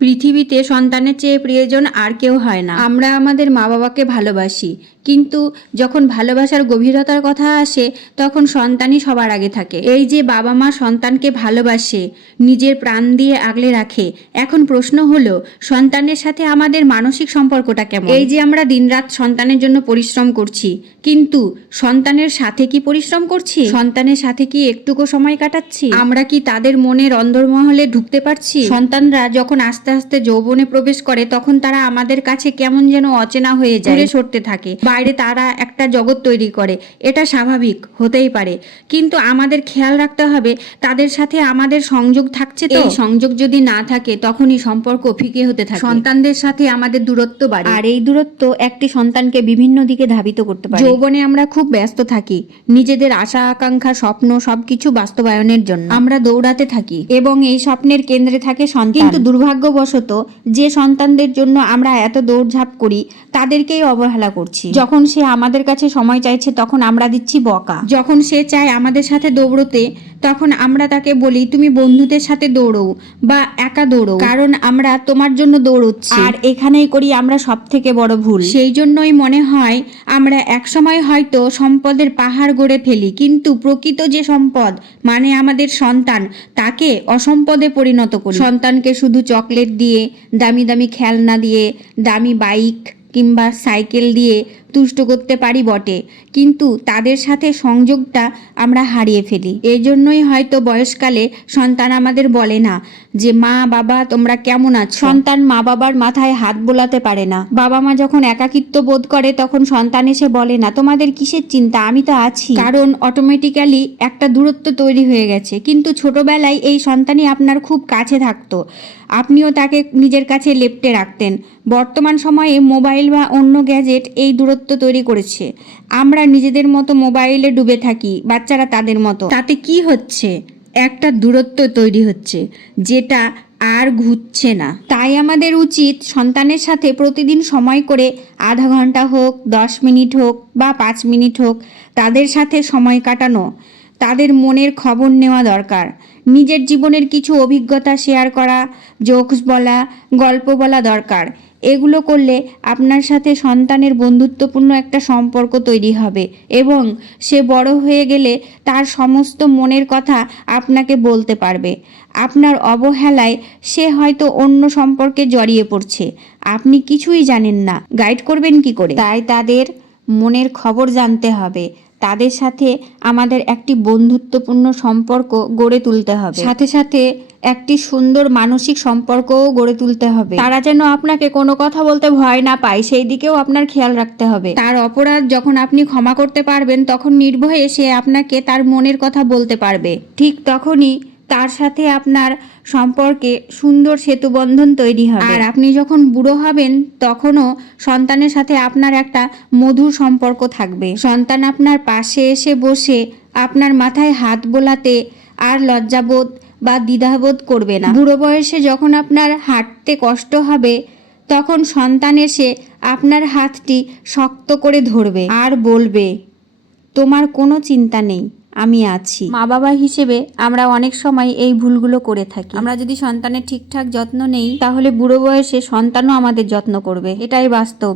পৃথিবীতে সন্তানের চেয়ে প্রিয়জন আর কেউ হয় না। আমরা আমাদের মা বাবাকে ভালোবাসি। কিন্তু যখন ভালোবাসার গভীরতার কথা আসে, তখন সন্তানই সবার আগে থাকে। এই যে বাবা মা সন্তানকে ভালোবাসে, নিজের প্রাণ দিয়ে আগলে রাখে, এখন প্রশ্ন হলো, সন্তানের সাথে আমাদের মানসিক সম্পর্কটা কেমন? এই যে আমরা দিনরাত সন্তানের জন্য পরিশ্রম করছি, কিন্তু সন্তানের সাথে কি পরিশ্রম করছি? সন্তানের সাথে কি একটুকু সময় কাটাচ্ছি? আমরা কি তাদের মনের অন্দরমহলে ঢুকতে পারছি? সন্তানরা যখন আস্তে আস্তে যৌবনে প্রবেশ করে, তখন তারা আমাদের কাছে কেমন যেন অচেনা হয়ে যায়। সরতে থাকে। বাইরে তারা একটা জগৎ তৈরি করে। এটা স্বাভাবিক হতেই পারে। কিন্তু আমাদের খেয়াল রাখতে হবে তাদের সাথে আমাদের সংযোগ থাকছে তো? সংযোগ যদি না থাকে তখনই সম্পর্ক ফিকে হতে থাকে। সন্তানদের সাথে আমাদের দূরত্ব বাড়ে। আর এই দূরত্ব একটি সন্তানকে বিভিন্ন দিকে ধাবিত করতে পারে। যৌবনে আমরা খুব ব্যস্ত থাকি। নিজেদের আশা আকাঙ্ক্ষা স্বপ্ন সবকিছু বাস্তবায়নের জন্য। আমরা দৌড়াতে থাকি। এবং এই স্বপ্নের কেন্দ্রে থাকে সন্তান। কিন্তু দুর্ভাগ্যবশত যে সন্তানদের জন্য আমরা এত দৌড়ঝাঁপ করি তাদেরকেই অবহেলা করছি। যখন সে আমাদের কাছে সময় চাইছে তখন আমরা দিচ্ছি বকা। যখন সে চায় আমাদের সাথে দৌড়তে তখন আমরা তাকে বলি তুমি বন্ধুদের সাথে দৌড়ো বা একা দৌড়ো কারণ আমরা তোমার জন্য দৌড়চ্ছি। আর এখানেই করি আমরা সব থেকে বড় ভুল। সেই জন্যই মনে হয় আমরা একসময় হয়তো সম্পদের পাহাড় গড়ে ফেলি কিন্তু প্রকৃত যে সম্পদ মানে আমাদের সন্তান তাকে অসম্পদে পরিণত করি। সন্তানকে শুধু চকলেট দিয়ে দামি দামি খেলনা দিয়ে দামি বাইক কিংবা সাইকেল দিয়ে তুষ্ট করতে পারি বটে, কিন্তু তাদের সাথে সংযোগটা আমরা হারিয়ে ফেলি। এই জন্যই হয়তো বয়সকালে সন্তান আমাদের বলে না যে, মা, বাবা, তোমরা কেমন আছো? সন্তান মা বাবার মাথায় হাত বোলাতে পারে না। বাবা মা যখন একাকিত্ব বোধ করে, তখন সন্তান এসে বলে না, তোমাদের কিসের চিন্তা? আমি তো আছি। কারণ অটোমেটিক্যালি একটা দূরত্ব তৈরি হয়ে গেছে। কিন্তু ছোটবেলায় এই সন্তানই আপনার খুব কাছে থাকতো। আপনিও তাকে নিজের কাছে লেপটে রাখতেন। বর্তমান সময়ে মোবাইল বা অন্য গ্যাজেট এই দূরত্ব তৈরি করেছে। আমরা নিজেদের মতো মোবাইলে ডুবে থাকি, বাচ্চারা তাদের মতো। তাতে কি হচ্ছে? একটা দূরত্ব তৈরি হচ্ছে, যেটা আর ঘুরছে না। তাই আমাদের উচিত সন্তানের সাথে প্রতিদিন সময় করে আধা ঘণ্টা হোক, দশ মিনিট হোক বা পাঁচ মিনিট হোক, তাদের সাথে সময় কাটানো। তাদের মনের খবর নেওয়া দরকার। নিজের জীবনের কিছু অভিজ্ঞতা শেয়ার করা, জোকস বলা, গল্প বলা দরকার। এগুলো করলে আপনার সাথে সন্তানের বন্ধুত্বপূর্ণ একটা সম্পর্ক তৈরি হবে এবং সে বড় হয়ে গেলে তার সমস্ত মনের কথা আপনাকে বলতে পারবে। আপনার অবহেলায় সে হয়তো অন্য সম্পর্কে জড়িয়ে পড়ছে। আপনি কিছুই জানেন না। গাইড করবেন কি করে? তাই তাদের মনের খবর জানতে হবে। তাদের সাথে আমাদের একটি বন্ধুত্বপূর্ণ সম্পর্ক গড়ে তুলতে হবে। সাথে সাথে একটি সুন্দর মানসিক সম্পর্কও গড়ে তুলতে হবে। তারা যেন আপনাকে কোনো কথা বলতে ভয় না পায়, সেই দিকেও আপনার খেয়াল রাখতে হবে। তার অপরাধ যখন আপনি ক্ষমা করতে পারবেন, তখন নির্ভয়ে সে আপনাকে তার মনের কথা বলতে পারবে। ঠিক তখনই তার সাথে আপনার সম্পর্কে সুন্দর সেতুবন্ধন তৈরি হবে। আর আপনি যখন বুড়ো হবেন তখনও সন্তানের সাথে আপনার একটা মধুর সম্পর্ক থাকবে। সন্তান আপনার পাশে এসে বসে আপনার মাথায় হাত বোলাতে আর লজ্জাবোধ বা দ্বিধাবোধ করবে না। বুড়ো বয়সে যখন আপনার হাঁটতে কষ্ট হবে তখন সন্তান এসে আপনার হাতটি শক্ত করে ধরবে আর বলবে তোমার কোনো চিন্তা নেই। আমি আছি। মা বাবা হিসেবে আমরা অনেক সময় এই ভুলগুলো করে থাকি। আমরা যদি সন্তানের ঠিকঠাক যত্ন নেই তাহলে বুড়ো বয়সে সন্তানও আমাদের যত্ন করবে। এটাই বাস্তব।